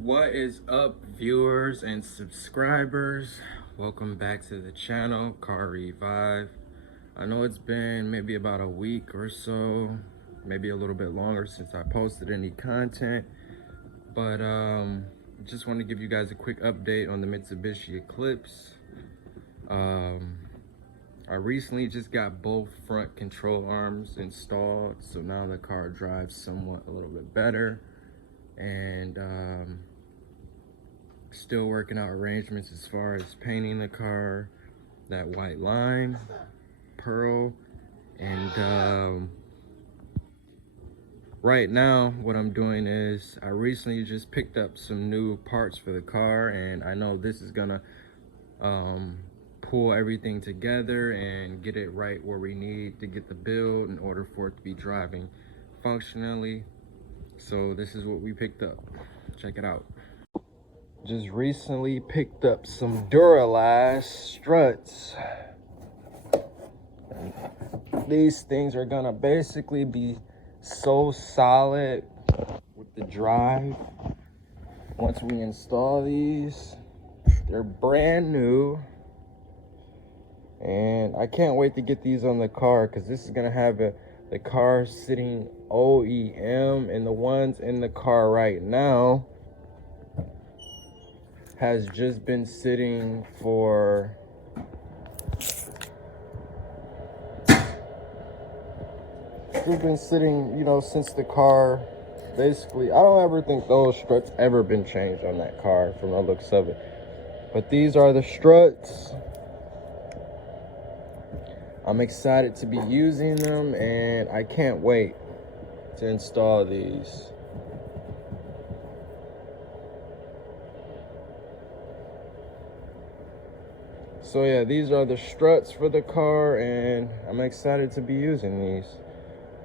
What is up, viewers and subscribers? Welcome back to the channel, Car Revive. I know it's been maybe about a week or so, maybe a little bit longer since I posted any content, but just want to give you guys a quick update on the Mitsubishi Eclipse. I recently just got both front control arms installed, so now the car drives somewhat a little bit better, and still working out arrangements as far as painting the car that white lime pearl. And right now what I'm doing is I recently just picked up some new parts for the car, and I know this is gonna pull everything together and get it right where we need to get the build in order for it to be driving functionally. So this is what we picked up. Check it out. Just recently picked up some Duralast struts. These things are gonna basically be so solid with the drive. Once we install these, they're brand new. And I can't wait to get these on the car, because this is gonna have the car sitting OEM, and the ones in the car right now has just been sitting for since the car, basically. I don't ever think those struts ever been changed on that car from the looks of it. But these are the struts. I'm excited to be using them, and I can't wait to install these. So yeah, these are the struts for the car, and I'm excited to be using these.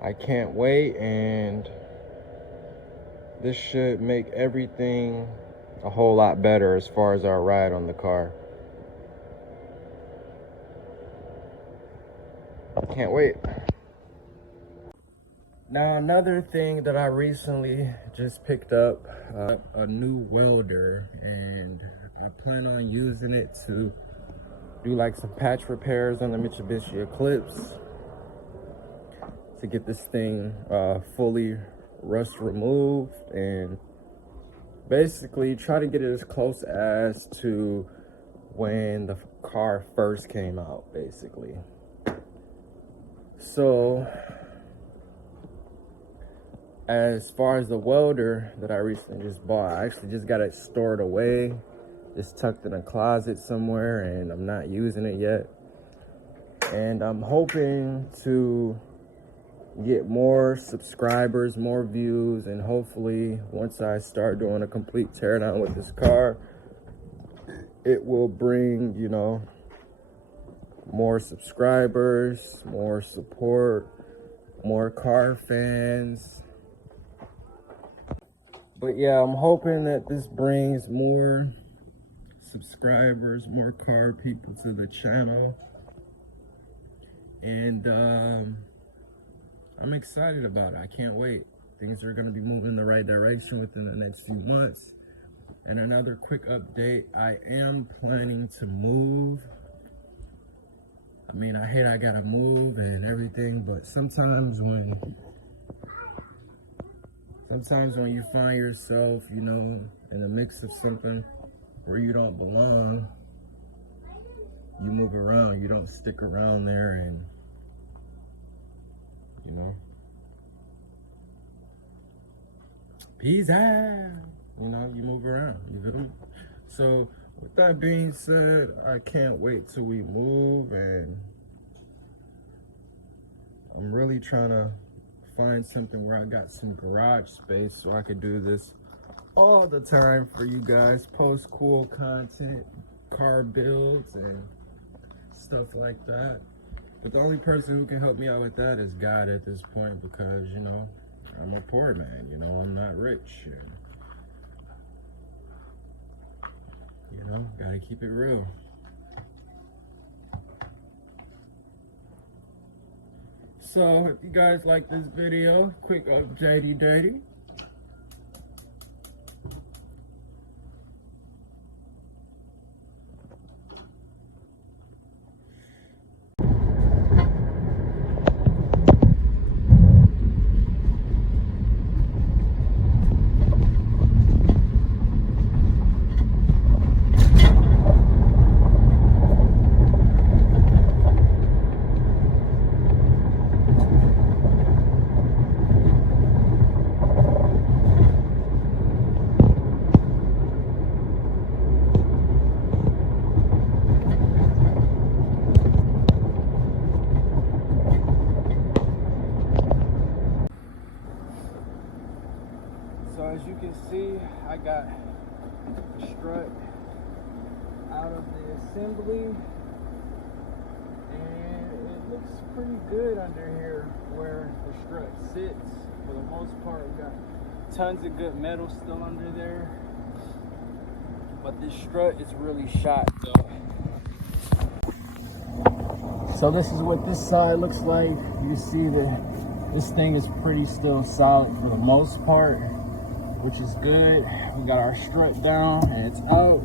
I can't wait, and this should make everything a whole lot better as far as our ride on the car. Can't wait. Now, another thing that I recently just picked up, a new welder, and I plan on using it to do like some patch repairs on the Mitsubishi Eclipse to get this thing fully rust removed, and basically try to get it as close as to when the car first came out, basically. So as far as the welder that I recently just bought, I actually just got it stored away. It's tucked in a closet somewhere, and I'm not using it yet. And I'm hoping to get more subscribers, more views, and hopefully once I start doing a complete teardown with this car, it will bring, more subscribers, more support, more car fans. But yeah, I'm hoping that this brings more subscribers, more car people to the channel. And I'm excited about it. I can't wait. Things are going to be moving in the right direction within the next few months. And another quick update, I am planning to move. I mean, I hate I gotta move and everything, but sometimes when you find yourself, in the mix of something where you don't belong, you move around. You don't stick around there, and peace out. You move around. You feel me? So with that being said, I can't wait till we move, and I'm really trying to find something where I got some garage space so I could do this all the time for you guys. Post cool content, car builds, and stuff like that. But the only person who can help me out with that is God at this point, because, I'm a poor man, I'm not rich. Gotta keep it real. So if you guys like this video, quick updatey dirty, So as you can see, I got the strut out of the assembly, and it looks pretty good under here where the strut sits. For the most part, we got tons of good metal still under there, but this strut is really shot though. So this is what this side looks like. You can see that this thing is pretty still solid for the most part, which is good. We got our strut down and it's out.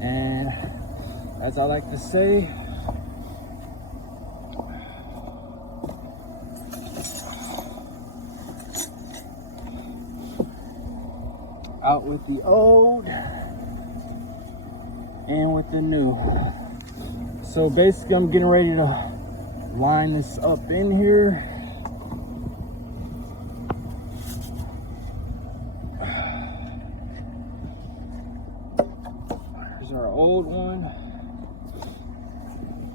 And as I like to say, out with the old and with the new. So basically I'm getting ready to line this up in here. Here's our old one,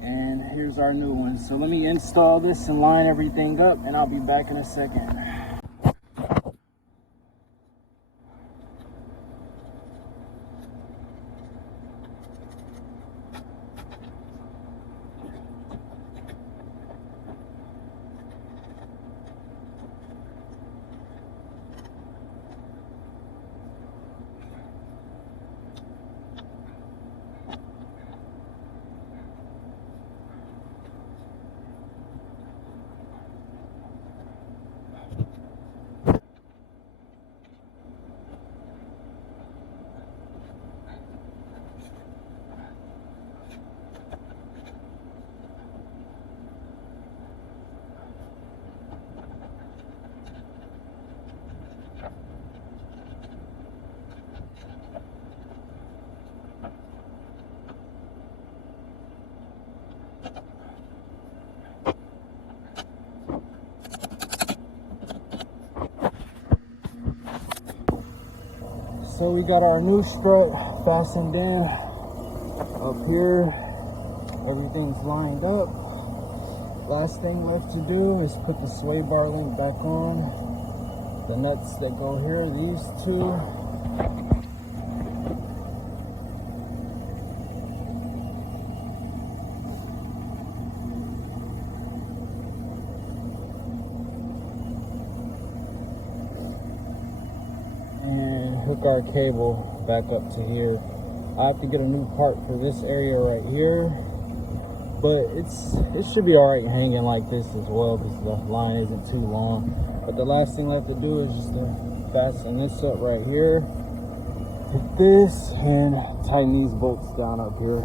and here's our new one. So let me install this and line everything up, and I'll be back in a second. So we got our new strut fastened in up here. Everything's lined up. Last thing left to do is put the sway bar link back on. The nuts that go here, these two. Hook our cable back up to here. I have to get a new part for this area right here, but it should be all right hanging like this as well because the line isn't too long. But the last thing I have to do is just to fasten this up right here, hit this, and tighten these bolts down up here.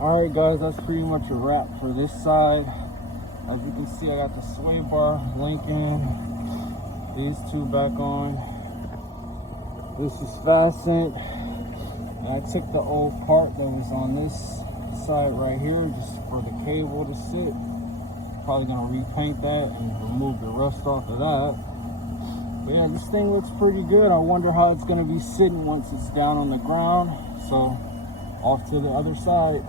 Alright guys, that's pretty much a wrap for this side. As you can see, I got the sway bar linking, these two back on. This is fastened. And I took the old part that was on this side right here just for the cable to sit. Probably gonna repaint that and remove the rust off of that. But yeah, this thing looks pretty good. I wonder how it's gonna be sitting once it's down on the ground. So off to the other side.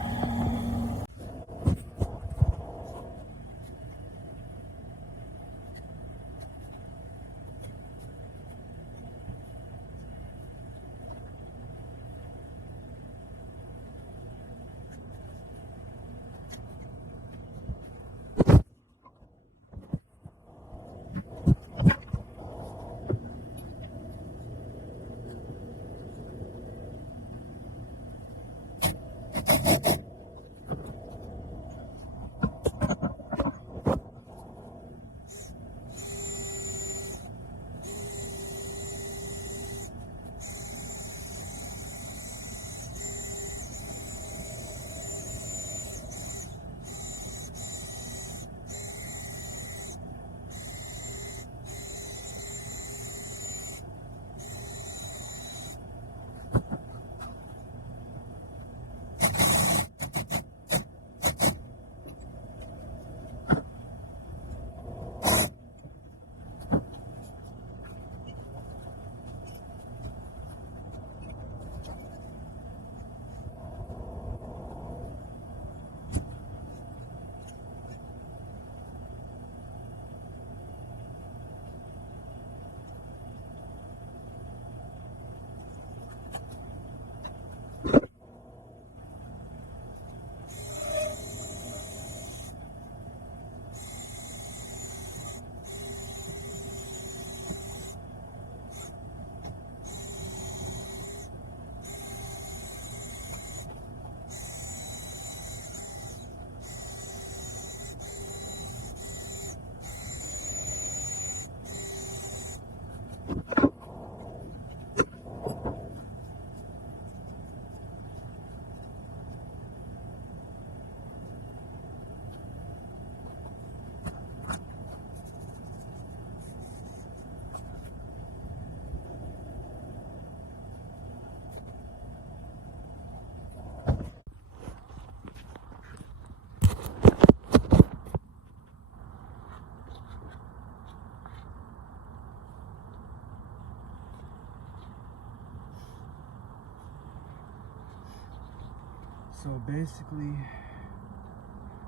So basically,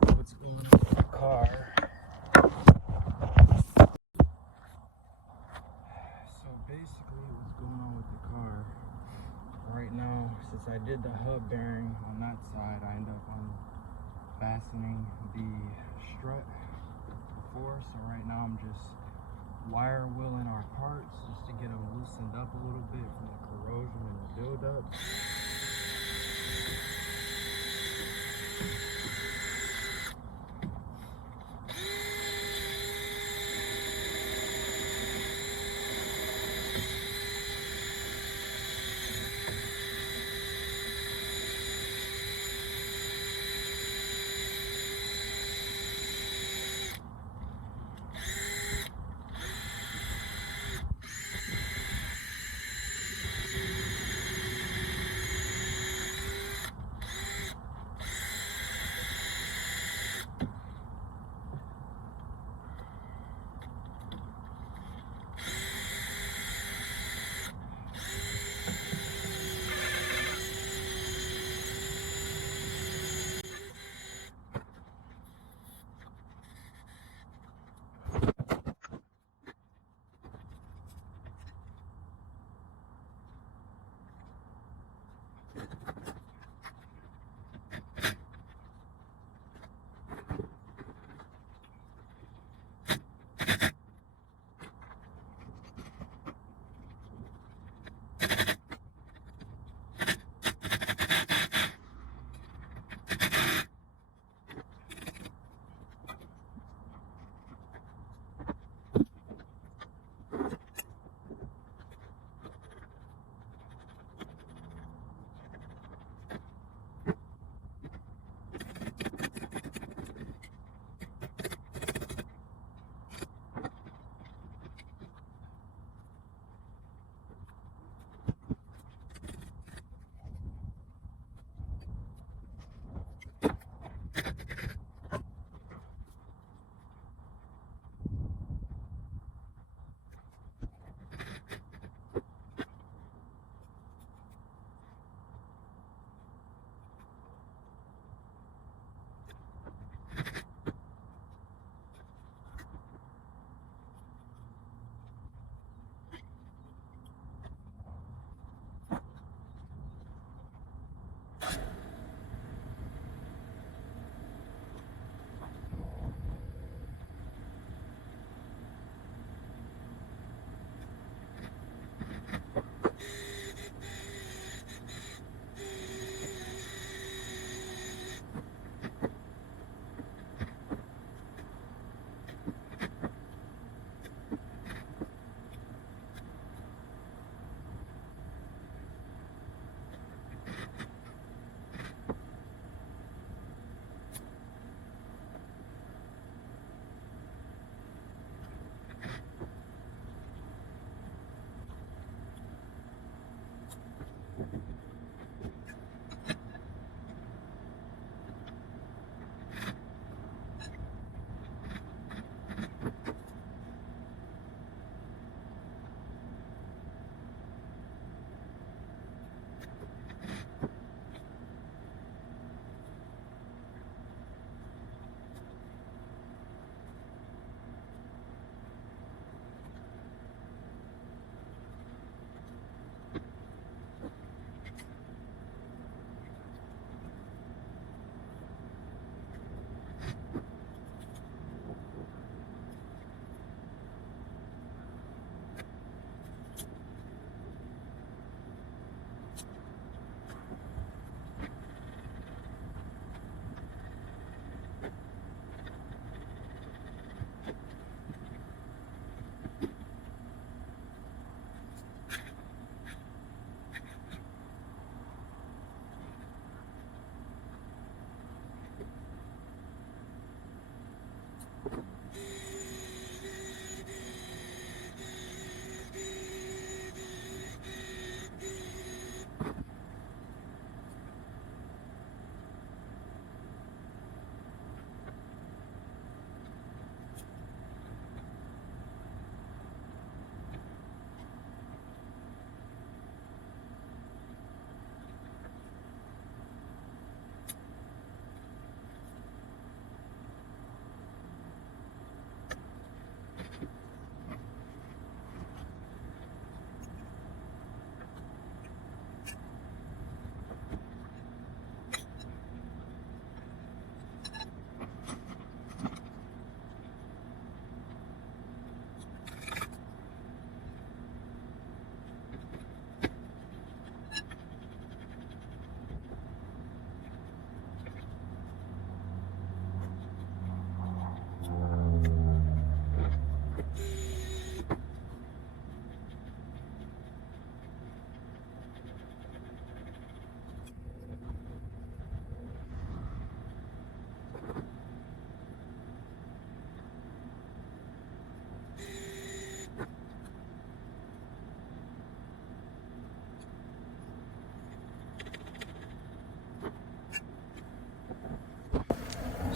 what's going on with the car? Right now, since I did the hub bearing on that side, I end up unfastening the strut before. So right now I'm just wire wheeling our parts just to get them loosened up a little bit from the corrosion and the buildup.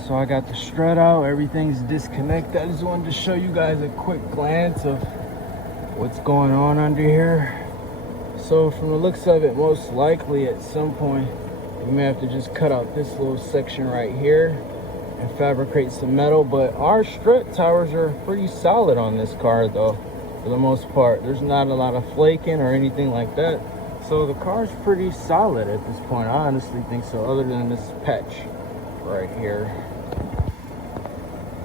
So I got the strut out, everything's disconnected. I just wanted to show you guys a quick glance of what's going on under here. So from the looks of it, most likely at some point we may have to just cut out this little section right here and fabricate some metal. But our strut towers are pretty solid on this car though, for the most part. There's not a lot of flaking or anything like that. So the car's pretty solid at this point. I honestly think so, other than this patch right here.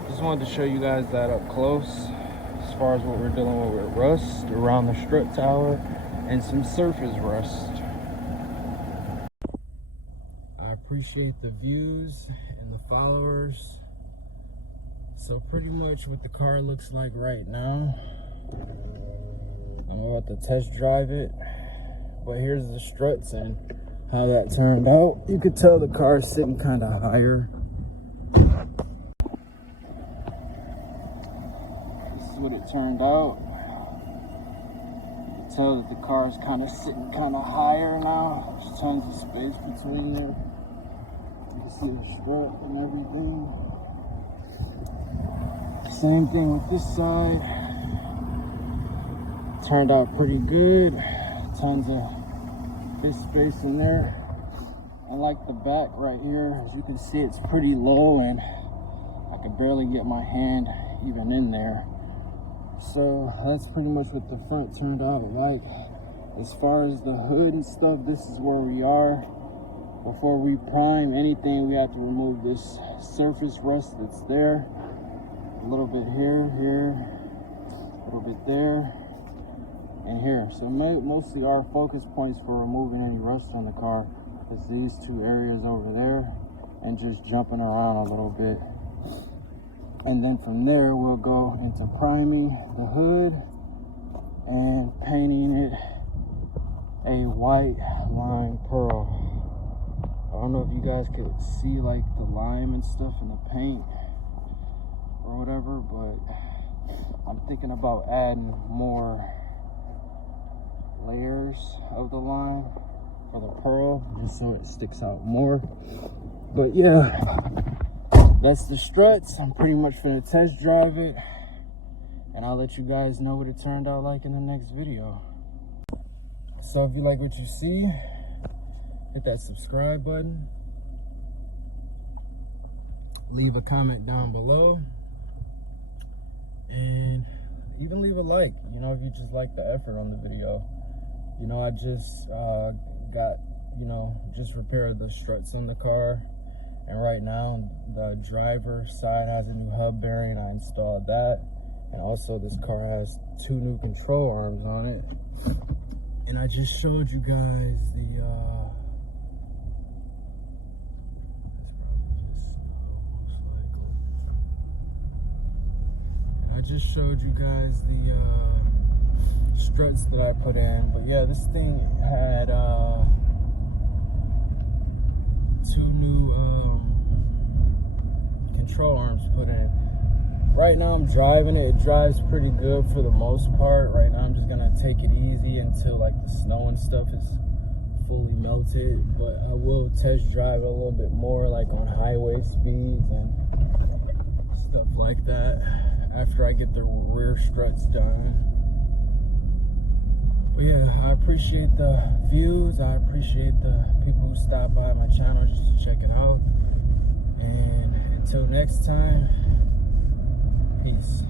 Just wanted to show you guys that up close as far as what we're dealing with rust around the strut tower and some surface rust. I appreciate the views and the followers. So pretty much what the car looks like right now. I'm about to test drive it, but here's the struts and how that turned out. You could tell the car's sitting kind of higher. This is what it turned out. You can tell that the car's kind of sitting kind of higher now. There's tons of space between it. You can see the strut and everything. Same thing with this side. Turned out pretty good. Tons of this space in there. I like the back right here. As you can see, it's pretty low and I can barely get my hand even in there. So that's pretty much what the front turned out like. As far as the hood and stuff, this is where we are. Before we prime anything, we have to remove this surface rust that's there. A little bit here, a little bit there, and here. So mostly our focus points for removing any rust on the car is these two areas over there and just jumping around a little bit. And then from there we'll go into priming the hood and painting it a white lime pearl. I don't know if you guys could see like the lime and stuff in the paint or whatever, but I'm thinking about adding more layers of the lime for the pearl just so it sticks out more. But yeah, that's the struts. I'm pretty much gonna test drive it and I'll let you guys know what it turned out like in the next video. So if you like what you see, hit that subscribe button, leave a comment down below, and even leave a like, you know, if you just like the effort on the video. You know, I just just repaired the struts on the car, and right now the driver's side has a new hub bearing. I installed that, and also this car has 2 new control arms on it. And I just showed you guys the struts that I put in. But yeah, this thing had 2 new control arms put in. Right now I'm driving it. It drives pretty good for the most part. Right now I'm just gonna take it easy until like the snow and stuff is fully melted. But I will test drive it a little bit more, like on highway speeds and stuff like that, after I get the rear struts done. But yeah, I appreciate the views. I appreciate the people who stop by my channel just to check it out. And until next time, peace.